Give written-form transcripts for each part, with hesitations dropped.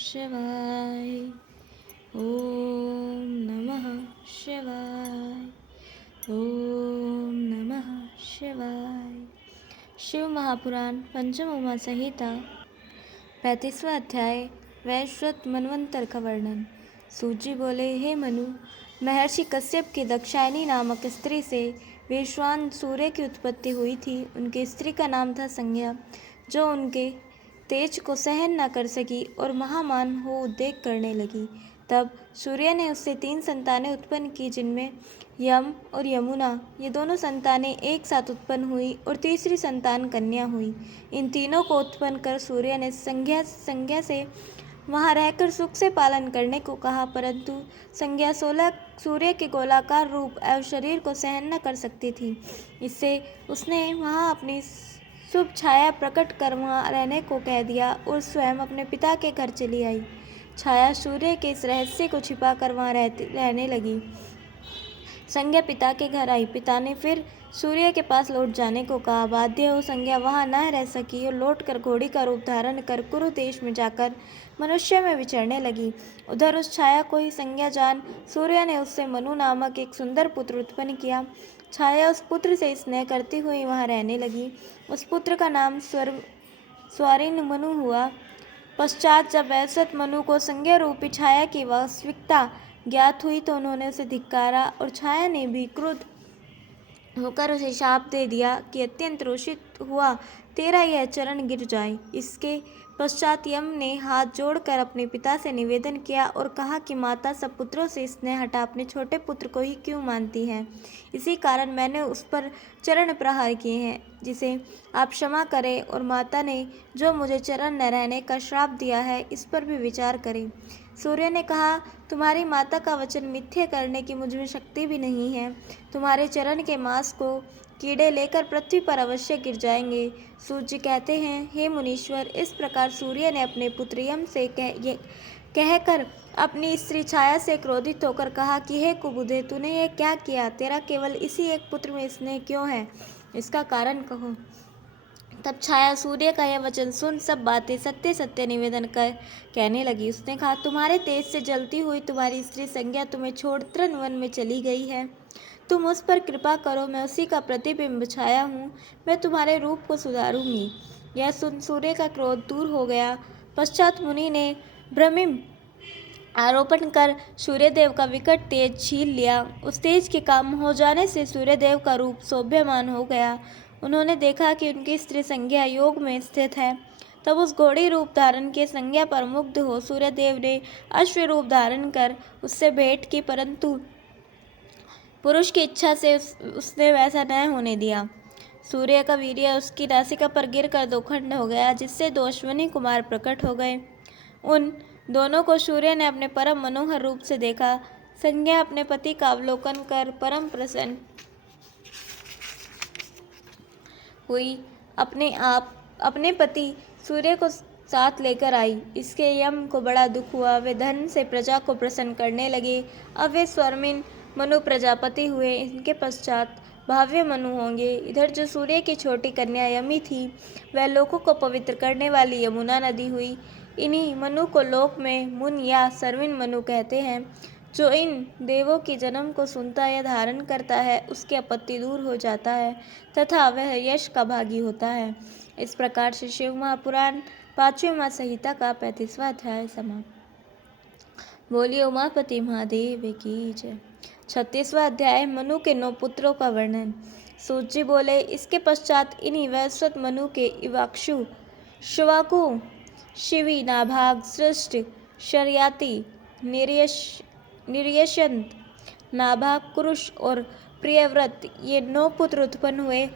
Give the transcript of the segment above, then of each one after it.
शिवाय। ओम नमः शिवाय। ओम नमः शिवाय। शिव महापुराण पंचम उमा संहिता 35वां अध्याय वैश्वत मनवंतर का वर्णन। सूत जी बोले, हे मनु, महर्षि कश्यप की दाक्षायणी नामक स्त्री से वैश्वान सूर्य की उत्पत्ति हुई थी। उनकी स्त्री का नाम था संज्ञा, जो उनके तेज को सहन न कर सकी और महामान हो उद्रेक करने लगी। तब सूर्य ने उससे 3 संतानें उत्पन्न की, जिनमें यम और यमुना ये दोनों संतानें एक साथ उत्पन्न हुई और तीसरी संतान कन्या हुई। इन तीनों को उत्पन्न कर सूर्य ने संज्ञा से वहाँ रहकर सुख से पालन करने को कहा, परंतु संज्ञा सूर्य के गोलाकार रूप एवं शरीर को सहन न कर सकती थी। इससे उसने वहाँ अपनी शुभ छाया प्रकट कर वहाँ रहने को कह दिया और स्वयं अपने पिता के घर चली आई। छाया सूर्य के इस रहस्य को छिपा कर वहाँ रहने लगी। संज्ञा पिता के घर आई। पिता ने फिर सूर्य के पास लौट जाने को कहा। बाध्य हो संज्ञा वहाँ न रह सकी और लौटकर घोड़ी का रूप धारण कर कुरु देश में जाकर मनुष्य में विचरने लगी। उधर उस छाया को ही संज्ञा जान सूर्य ने उससे मनु नामक एक सुंदर पुत्र उत्पन्न किया। छाया उस पुत्र से स्नेह करती हुई वहाँ रहने लगी। उस पुत्र का नाम स्वारिन मनु हुआ। पश्चात जब वैश्वत मनु को संज्ञा रूपी छाया की वास्तविकता ज्ञात हुई तो उन्होंने उसे धिक्कारा और छाया ने भी क्रुद्ध होकर उसे शाप दे दिया कि अत्यंत रोषित हुआ तेरा यह चरण गिर जाए। इसके पश्चात यम ने हाथ जोड़कर अपने पिता से निवेदन किया और कहा कि माता सब पुत्रों से स्नेह हटा अपने छोटे पुत्र को ही क्यों मानती हैं। इसी कारण मैंने उस पर चरण प्रहार किए हैं, जिसे आप क्षमा करें, और माता ने जो मुझे चरण न रहने का श्राप दिया है इस पर भी विचार करें। सूर्य ने कहा, तुम्हारी माता का वचन मिथ्या करने की मुझ में शक्ति भी नहीं है। तुम्हारे चरण के मांस को कीड़े लेकर पृथ्वी पर अवश्य गिर जाएंगे। सूत जी कहते हैं, हे मुनीश्वर, इस प्रकार सूर्य ने अपने पुत्र यम से कहकर अपनी स्त्री छाया से क्रोधित होकर कहा कि हे कुबुद्धे, तूने ये क्या किया? तेरा केवल इसी एक पुत्र में स्नेह क्यों है? इसका कारण कहो। तब छाया सूर्य का यह वचन सुन सब बातें सत्य सत्य निवेदन कर कहने लगी। उसने कहा, तुम्हारे तेज से जलती हुई तुम्हारी स्त्री संज्ञा तुम्हें छोड़ तृण वन में चली गई है। तुम उस पर कृपा करो, मैं उसी का प्रतिबिंब छाया हूँ, मैं तुम्हारे रूप को सुधारूंगी। यह सुन सूर्य का क्रोध दूर हो गया। पश्चात मुनि ने ब्रह्मिम आरोपण कर सूर्यदेव का विकट तेज छीन लिया। उस तेज के काम हो जाने से सूर्यदेव का रूप शोभ्यमान हो गया। उन्होंने देखा कि उनकी स्त्री संज्ञा योग में स्थित है। तब उस घोड़ी रूप धारण के संज्ञा पर मुग्ध हो सूर्यदेव ने अश्व रूप धारण कर उससे भेंट की, परंतु पुरुष की इच्छा से उसने वैसा न होने दिया। सूर्य का वीर्य उसकी नासिका पर गिरकर 2 खंड हो गया, जिससे 2 अश्विनी कुमार प्रकट हो गए। उन दोनों को सूर्य ने अपने परम मनोहर रूप से देखा। संज्ञा अपने पति का अवलोकन कर परम प्रसन्न हुई। अपने पति सूर्य को साथ लेकर आई। इसके यम को बड़ा दुख हुआ। वे धन से प्रजा को प्रसन्न करने लगे। अब वे स्वर्मिन मनु प्रजापति हुए। इनके पश्चात भाव्य मनु होंगे। इधर जो सूर्य की छोटी कन्या यमी थी, वह लोकों को पवित्र करने वाली यमुना नदी हुई। इन्हीं मनु को लोक में मुन या सर्विन मनु कहते हैं। जो इन देवों की जन्म को सुनता या धारण करता है, उसकी आपत्ति दूर हो जाता है तथा वह यश का भागी होता है। इस प्रकार से शिव महापुराण 5वीं उमा संहिता का 35वां अध्याय समाप्त। बोलिए उमापति महादेव की जय। 36वां अध्याय मनु के 9 पुत्रों का वर्णन। सूत जी बोले, इसके पश्चात इन्हीं वैश्वत मनु के इवाक्षु, श्वाकु, शिवी, नाभाग, सृष्ट, शर्याति, निर्यशंत, नाभाग, कुरुष और प्रियव्रत ये 9 पुत्र उत्पन्न हुए।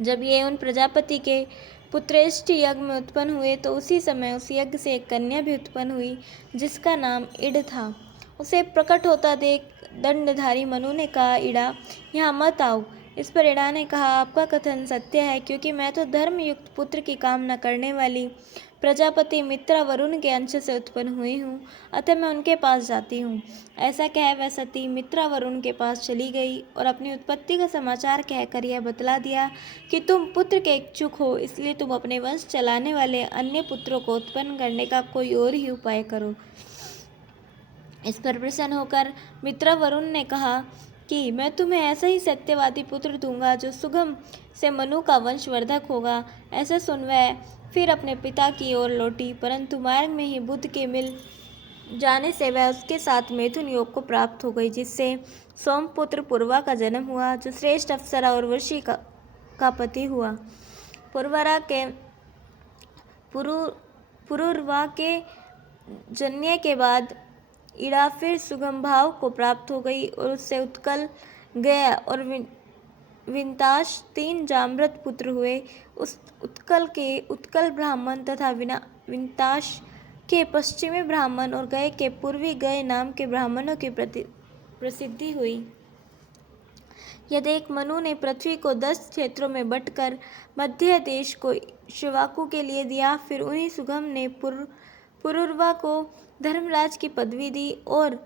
जब ये उन प्रजापति के पुत्रेष्ठ यज्ञ में उत्पन्न हुए तो उसी समय उस यज्ञ से एक कन्या भी उत्पन्न हुई, जिसका नाम इड था। उसे प्रकट होता देख दंडधारी मनु ने कहा, इड़ा, यहाँ मत आओ। इस पर इड़ा ने कहा, आपका कथन सत्य है, क्योंकि मैं तो धर्मयुक्त पुत्र की कामना करने वाली प्रजापति मित्रा वरुण के अंश से उत्पन्न हुई हूँ, अतः मैं उनके पास जाती हूँ। ऐसा कह वह सती मित्रा वरुण के पास चली गई और अपनी उत्पत्ति का समाचार कहकर यह बतला दिया कि तुम पुत्र के इच्छुक हो, इसलिए तुम अपने वंश चलाने वाले अन्य पुत्रों को उत्पन्न करने का कोई और ही उपाय करो। इस पर प्रसन्न होकर मित्रा वरुण ने कहा कि मैं तुम्हें ऐसा ही सत्यवादी पुत्र दूंगा जो सुगम से मनु का वंशवर्धक होगा। ऐसा सुन वह फिर अपने पिता की ओर लौटी, परंतु मार्ग में ही बुद्ध के मिल जाने से वह उसके साथ मैथुन योग को प्राप्त हो गई, जिससे सोमपुत्र पूर्वा का जन्म हुआ, जो श्रेष्ठ अप्सरा और वृषि का पति हुआ। पुरुरवा के जन्य के बाद इड़ा फिर सुगम भाव को प्राप्त हो गई और उससे उत्कल गया और विंताश 3 जाम्रत पुत्र हुए। उस उत्कल के उत्कल ब्राह्मण तथा विंताश के पश्चिमी ब्राह्मण और गय के पूर्वी गय नाम के ब्राह्मणों की प्रसिद्धि हुई। यह देख मनु ने पृथ्वी को 10 क्षेत्रों में बंटकर मध्य देश को शिवाकु के लिए दिया। फिर उन्हीं सुगम ने पुरुरवा को धर्मराज की पदवी दी और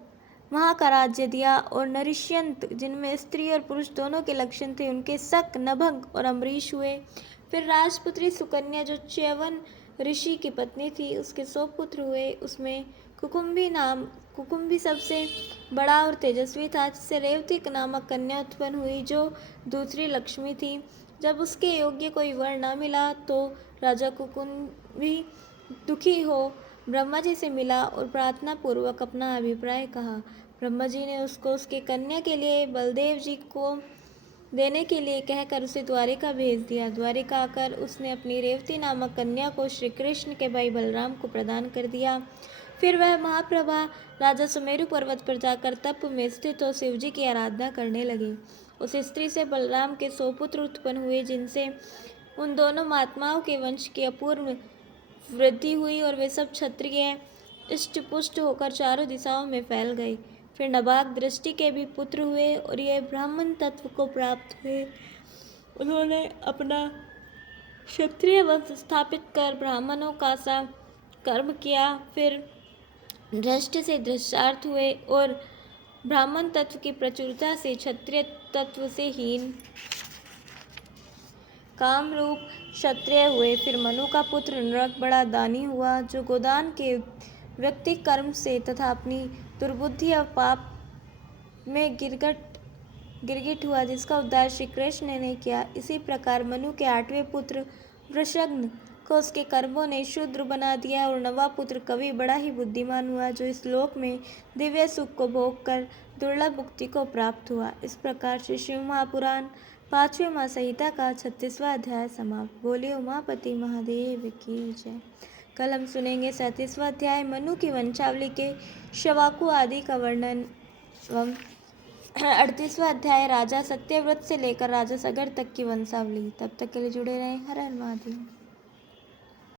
वहाँ का राज्य दिया, और नरिष्यंत जिनमें स्त्री और पुरुष दोनों के लक्षण थे, उनके शक, नभंग और अम्बरीश हुए। फिर राजपुत्री सुकन्या जो च्यवन ऋषि की पत्नी थी, उसके 100 पुत्र हुए। उसमें कुकुम्भी सबसे बड़ा और तेजस्वी था, जिससे रेवती नामक कन्या उत्पन्न हुई, जो दूसरी लक्ष्मी थी। जब उसके योग्य कोई वर न मिला तो राजा कुकुम्भी दुखी हो ब्रह्मा जी से मिला और प्रार्थना पूर्वक अपना अभिप्राय कहा। ब्रह्मा जी ने उसको उसके कन्या के लिए बलदेव जी को देने के लिए कहकर उसे द्वारिका भेज दिया। द्वारिका आकर उसने अपनी रेवती नामक कन्या को श्री कृष्ण के भाई बलराम को प्रदान कर दिया। फिर वह महाप्रभा राजा सुमेरु पर्वत पर जाकर तप में स्थित हो शिव जी की आराधना करने लगे। उस स्त्री से बलराम के 100 पुत्र उत्पन्न हुए, जिनसे उन दोनों महात्माओं के वंश की अपूर्व वृद्धि हुई और वे सब क्षत्रिय इष्ट पुष्ट होकर चारों दिशाओं में फैल गए। फिर नबाग दृष्टि के भी पुत्र हुए और ये ब्राह्मण तत्व को प्राप्त हुए। उन्होंने अपना क्षत्रिय वंश स्थापित कर ब्राह्मणों का सा कर्म किया। फिर दृष्टि से दृष्टार्थ हुए और ब्राह्मण तत्व की प्रचुरता से क्षत्रिय तत्व से हीन काम रूप क्षत्रिय हुए। फिर मनु का पुत्र नरक बड़ा दानी हुआ, जो गोदान के व्यक्ति कर्म से तथा अपनी दुर्बुद्धि और पाप में गिरगिट हुआ, जिसका उद्धार श्री कृष्ण ने किया। इसी प्रकार मनु के 8वें पुत्र वृषघ्न को उसके कर्मों ने शूद्र बना दिया, और 9वां पुत्र कवि बड़ा ही बुद्धिमान हुआ, जो इस लोक में दिव्य सुख को भोग कर दुर्लभ मुक्ति को प्राप्त हुआ। इस प्रकार श्री शिव महापुराण 5वें माह संहिता का 36वां अध्याय समाप्त। बोलिए उमापति महादेव की जय। कल हम सुनेंगे 37वां अध्याय मनु की वंशावली के शवाकु आदि का वर्णन एवं 38वां अध्याय राजा सत्यव्रत से लेकर राजा सगर तक की वंशावली। तब तक के लिए जुड़े रहें। हर हर महादेव।